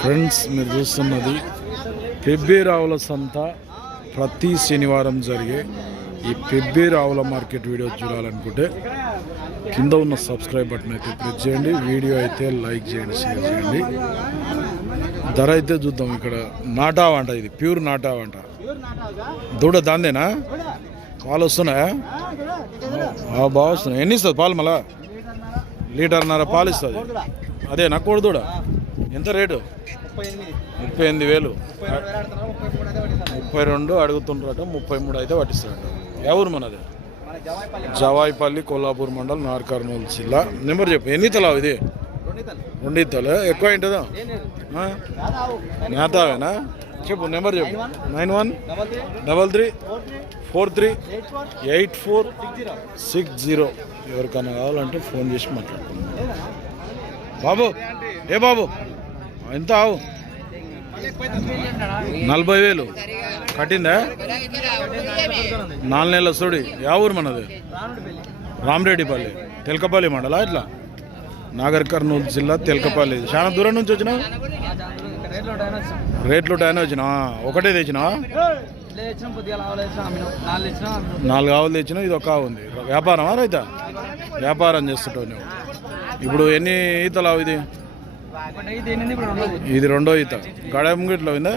Friends, మీరు చూస్తున్నది పెబ్బేరావుల సంత ప్రతి శనివారం జరిగే ఈ పెబ్బేరావుల మార్కెట్ వీడియో చూడాలనుకుంటే కింద ఉన్న సబ్స్క్రైబ్ బటన్ అయితే ప్రెస్ చేయండి. వీడియో అయితే లైక్ చేయండి, షేర్ చేయండి. ధర అయితే చూద్దాం. ఇక్కడ నాటావంట, ఇది ప్యూర్ నాటావంట. దూడ దాందేనా? పాలు వస్తున్నాయా? బాగా వస్తున్నాయి. ఎన్ని ఇస్తుంది పాలు? మళ్ళా లీటర్న్నర పాలు ఇస్తుంది. అదే నా కోడి దూడ. ఎంత రేటు? 38,000. 32 అడుగుతుంటారట, 33 అయితే పట్టిస్తారట. ఎవరు మనది? జవాయిపల్లి, కొల్లాపూర్ మండల్, నార్ కర్నూలు జిల్లా. నెంబర్ చెప్పు. ఎన్ని తలావు ఇది? 2 ఇత్తలు. ఎక్కువ ఏంటదా? నేతావేనా? చెప్పు నెంబర్ చెప్పు. 9133438460. ఎవరికైనా కావాలంటే ఫోన్ చేసి మాట్లాడుకుందాం. బాబు, ఏ బాబు ఎంత ఆవు? 40,000 కట్టిందా? 4 నెలల సోడి. యా ఊరు మనది? రామరెడ్డిపల్లి, తెలకపల్లి మండలా? ఇట్లా నాగర్ కర్నూలు జిల్లా, తెలకపల్లి. చాలా దూరం నుంచి వచ్చినా? రేట్లు టైన్ వచ్చినా? ఒకటే తెచ్చినా? 4 ఆవులు తెచ్చినా. ఇది ఒక ఆవు ఉంది. వ్యాపారమా రైతా? వ్యాపారం చేస్తుంటావు నువ్వు. ఇప్పుడు ఎన్ని ఈతలు ఆవు ఇది? ఇది 2వ ఈత. గడప గిట్లో ఉందా?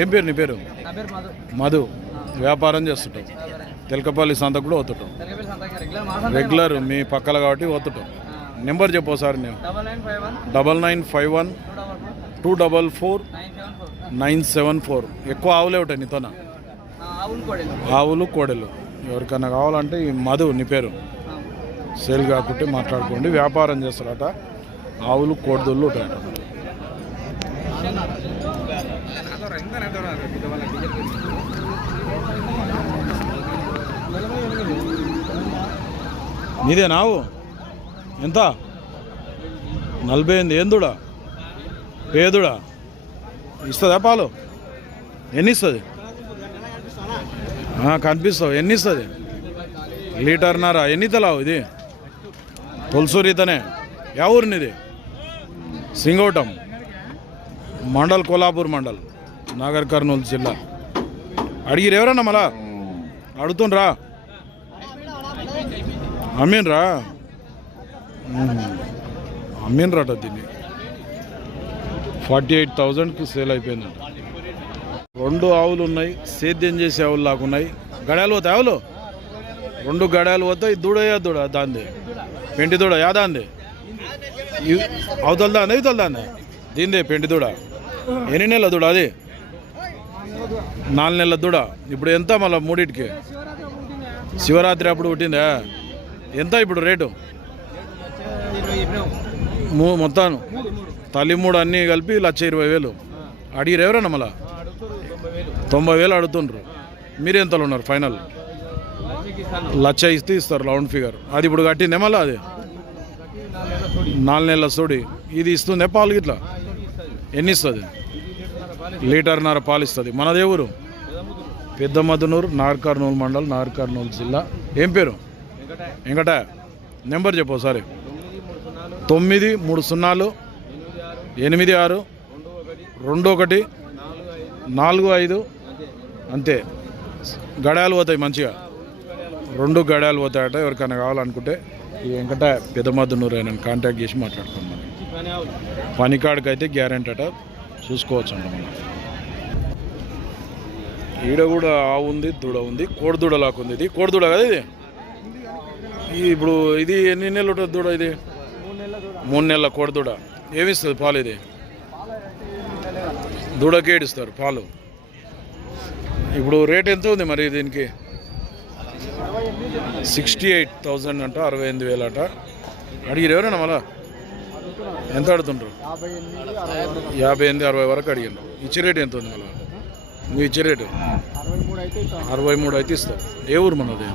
ఏం పేరు నీ పేరు? మధు. వ్యాపారం చేస్తుంటావు. తెలకపల్లి సంత కూడా పోతుంటావు. రెగ్యులర్ మీ పక్కల కాబట్టి పోతుంటావు. నెంబర్ చెప్పు ఒకసారి. నేను 9951244974. ఎక్కువ ఆవులే ఉంటాయి నీతోనా? ఆవులు, కోడెలు. ఎవరికైనా కావాలంటే ఈ మధు నీ పేరు సేల్ కాకుంటే మాట్లాడుకోండి. వ్యాపారం చేస్తారట. ఆవులు, కోడిదొళ్ళు ఉంటాయట. నీదేనా ఆవు? ఎంత? 48. ఏందుడా? పేదుడా? ఇస్తుందా పాలు? ఎన్ని ఇస్తుంది? కనిపిస్తావు. ఎన్ని ఇస్తుంది? లీటర్న్నర. ఎన్ని తలావు ఇది? తొలసూరు ఈతనే. యా ఊరినిది? సింగోటం మండల్, కొల్లాపూర్ మండల్, నాగర్ కర్నూలు జిల్లా. అడిగిరు ఎవరన్నా? మళ్ళా అడుగుతుండ్రా? అమ్మీన్రా? అమ్మీన్రాట. దీన్ని 48,000కి సేల్ అయిపోయిందంట. 2 ఆవులు ఉన్నాయి. సేద్యం చేసే ఆవులు లాగున్నాయి. గడాలు పోతాయి ఆవులు. 2 గడాలు పోతాయి. దూడ దూడ దాంది పెంటి దూడ. యాదాంది? అవతల దాంది, ఇవతల దాంది? దీందే పెంటి దూడ. ఎన్ని నెలల దూడ అది? 4 నెలల దూడ. ఇప్పుడు ఎంత మళ్ళీ? 3టికి. శివరాత్రి అప్పుడు పుట్టిందా? ఎంత ఇప్పుడు రేటు? మొత్తం తల్లి 3 అన్నీ కలిపి 1,20,000. అడిగిరు ఎవరన్నా? మళ్ళా 90,000 అడుగుతుండ్రు. మీరు ఎంతలో ఉన్నారు ఫైనల్? 1,00,000 ఇస్తే ఇస్తారు రౌండ్ ఫిగర్. అది ఇప్పుడు కట్టిందే మళ్ళీ? అది 4 నెలల సోడి. ఇది ఇస్తుందే పాలు గిట్లా? ఎన్ని ఇస్తుంది? లీటర్న్నర పాలు ఇస్తుంది. మనదే ఊరు? పెద్ద మధునూరు, నార్ కర్నూలు మండల్, నార్ కర్నూలు జిల్లా. ఏం పేరు? వెంకట. నెంబర్ చెప్పు ఒకసారి. 93362145. అంతే. గడాలు పోతాయి మంచిగా. 2 గడాలు పోతాయట. ఎవరికైనా కావాలనుకుంటే ఈ వెంకట పెదమధునూరు అయినా కాంటాక్ట్ చేసి మాట్లాడుకుందాం. పనికాడికి అయితే గ్యారెంటీ అట. చూసుకోవచ్చు అంట. మనం ఈడ కూడా ఆవు ఉంది, దూడ ఉంది. కోడి దూడ లాగా ఉంది. ఇది కోడి దూడ కదా ఇది? ఇప్పుడు ఇది ఎన్ని నెలలు ఉంటుంది దూడ? ఇది 3 నెలల కోడి దూడ. ఏమిస్తుంది పాలు? ఇది దూడకి ఏడిస్తారు పాలు. ఇప్పుడు రేట్ ఎంత ఉంది మరి దీనికి? 68,000 అంట. 68,000 అట. అడిగిరు ఎవరైనా? మళ్ళా ఎంత అడుగుతుంటారు? 58-60 వరకు అడిగాను. ఇచ్చే రేటు ఎంత ఉంది మళ్ళీ? నువ్వు ఇచ్చే రేటు 63 అయితే ఇస్తావు. ఏ ఊరు మనది?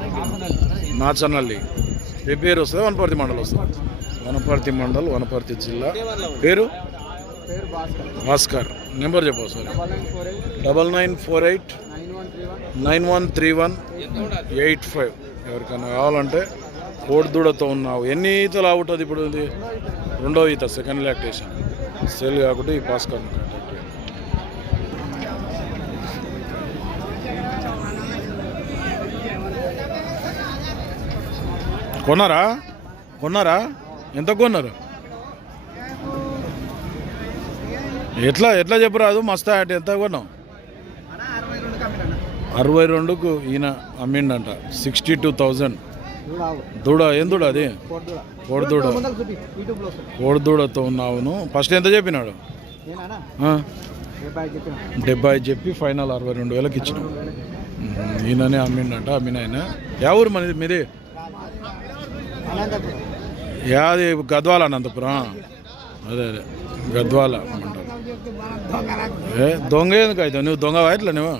నాచనల్లి. పేరు వస్తుంది? వనపర్తి మండల్ వస్తుంది. వనపర్తి మండల్, వనపర్తి జిల్లా. పేరు? భాస్కర్. నెంబర్ చెప్పు సార్. 9948913185. ఎవరికైనా కావాలంటే కోడిదూడతో ఉన్నావు. ఎన్ని ఈతలు అవుతుంది ఇప్పుడు? ఇది రెండో ఈత, సెకండ్ లాక్టేషన్. సేల్ కాకుండా ఈ భాస్కర్ కొన్నారా ఎంత కొన్నారు? ఎట్లా చెప్పరాదు? మస్తా అంటే ఎంత కొన్నావు? 62కు ఈయన అమ్మిండంట. 62,000. దూడ ఏం దూడ అది? కోడిదూడతో ఉన్నావును. ఫస్ట్ ఎంత చెప్పినాడు? 70 చెప్పి ఫైనల్ 62,000కి ఇచ్చినావు. ఈయననే అమ్మిండంట. అమ్మినాయన. యా ఊరు మనది మీది? యాది గద్వాల అనంతపురం. అదే గద్వాల అంటారు. దొంగ ఎందుకు అవుతావు నువ్వు? దొంగ ఇట్లా నువ్వు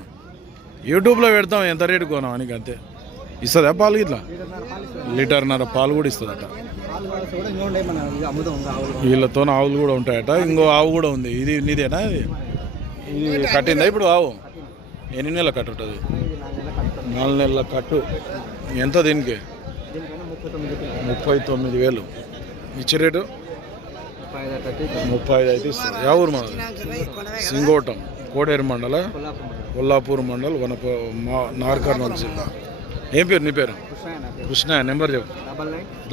యూట్యూబ్లో పెడతాం ఎంత రేటు కొనావు అని. అంతే. ఇస్తుందా పాలు? ఇట్లా 1.5 లీటర్ పాలు కూడా ఇస్తుందట. వీళ్ళతో ఆవులు కూడా ఉంటాయట. ఇంకో ఆవు కూడా ఉంది. ఇది నీదేనా? ఇది కట్టిందా ఇప్పుడు ఆవు? ఎన్ని నెలల కట్టు ఉంటుంది? 4 నెలల కట్టు. ఎంత దీనికి? 39,000. ఇచ్చే రేటు 35 అయితే ఇస్తుంది. యా ఊరు మనది? సింగోటం, కోడేరు మండల, కొల్లాపూర్ మండల్, నార్కర్నూలు జిల్లా. ఏం పేరు నీ పేరు? కృష్ణ. నెంబర్ చెప్పు.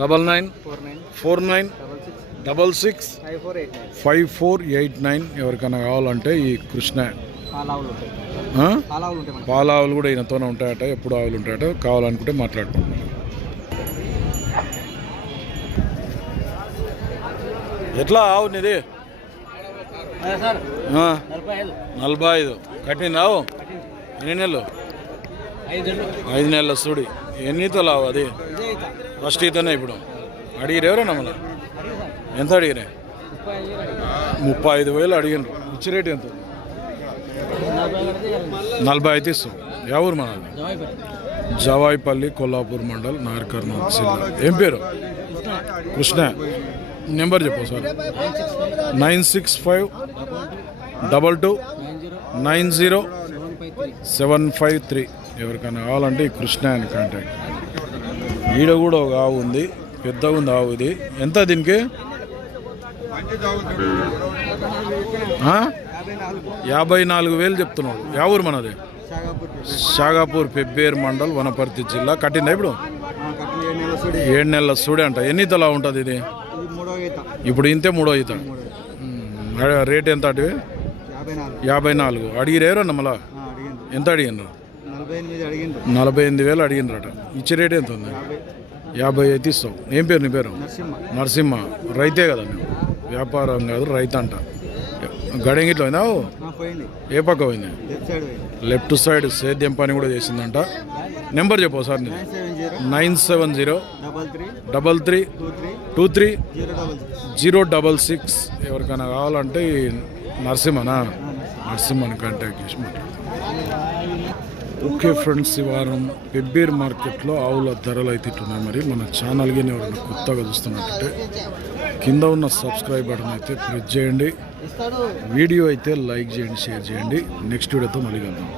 9949665489. ఎవరికైనా కావాలంటే ఈ కృష్ణ పాలావులు కూడా ఈయనతోనే ఉంటాయట. ఎప్పుడు ఆవులు ఉంటాయట. కావాలనుకుంటే మాట్లాడుకుంటున్నాను. ఎట్లా ఆవు నీది? 45 కట్టింది ఆవు. ఎన్ని నెలలు? 5 నెలల సుడి. ఎన్ని ఈతలు ఆవు అది? ఫస్ట్ ఈతనే. ఇప్పుడు అడిగిరు ఎవరైనా మళ్ళీ? ఎంత అడిగిరే? 35,000 అడిగినారు. ఇచ్చే రేటు ఎంత? 40 అయితే ఇస్తాం. ఎవరు మనది? జవాయిపల్లి, కొల్లాపూర్ మండల్, నార్కర్నూలు జిల్లా. ఏం పేరు? కృష్ణ. నెంబర్ చెప్పు సార్. 9652290753. ఎవరికైనా కావాలంటే ఈ కృష్ణ అని కాంటాక్ట్. ఈడ కూడా ఒక ఆవు ఉంది. పెద్దగా ఉంది ఆవు. ఇది ఎంత దీనికి? 54,000 చెప్తున్నాడు. యా ఊరు మనది? షాగాపూర్, పెబ్బేరు మండల్, వనపర్తి జిల్లా. కట్టిందా ఇప్పుడు? 7 నెలల సూడి అంట. ఎన్ని ఈతలా ఉంటుంది ఇది? ఇప్పుడు ఇంతే మూడో ఈత. రేట్ ఎంత? అటు 54 అడిగిరేరన్న మళ్ళా? ఎంత అడిగినారు? 48,000 అడిగినరట. ఇచ్చే రేట్ ఎంత ఉంది? 50 అయితే ఇస్తావు. ఏం పేరు నీ పేరు? నరసింహ. రైతే కదా నువ్వు? వ్యాపారం కాదు, రైతు అంట. గడంగిట్లో పోయిందా? ఏ పక్క పోయింది? లెఫ్ట్ సైడ్ సేద్యం పని కూడా చేసిందంట. నెంబర్ చెప్పు సార్. 9703332066. ఎవరికైనా కావాలంటే నరసింహని కాంటాక్ట్ చేసి మాట్లాడు. ఓకే ఫ్రెండ్స్, ఈ వారం పెబ్బేరు మార్కెట్లో ఆవుల ధరలు అయితే ఇట్టున్నాయి. మరి మన ఛానల్కి ఎవరైనా కొత్తగా చూస్తున్నట్టే కింద ఉన్న సబ్స్క్రైబ్ బటన్ అయితే ప్రెస్ చేయండి. వీడియో అయితే లైక్ చేయండి, షేర్ చేయండి. నెక్స్ట్ వీడియోతో మళ్ళీ కలుద్దాం.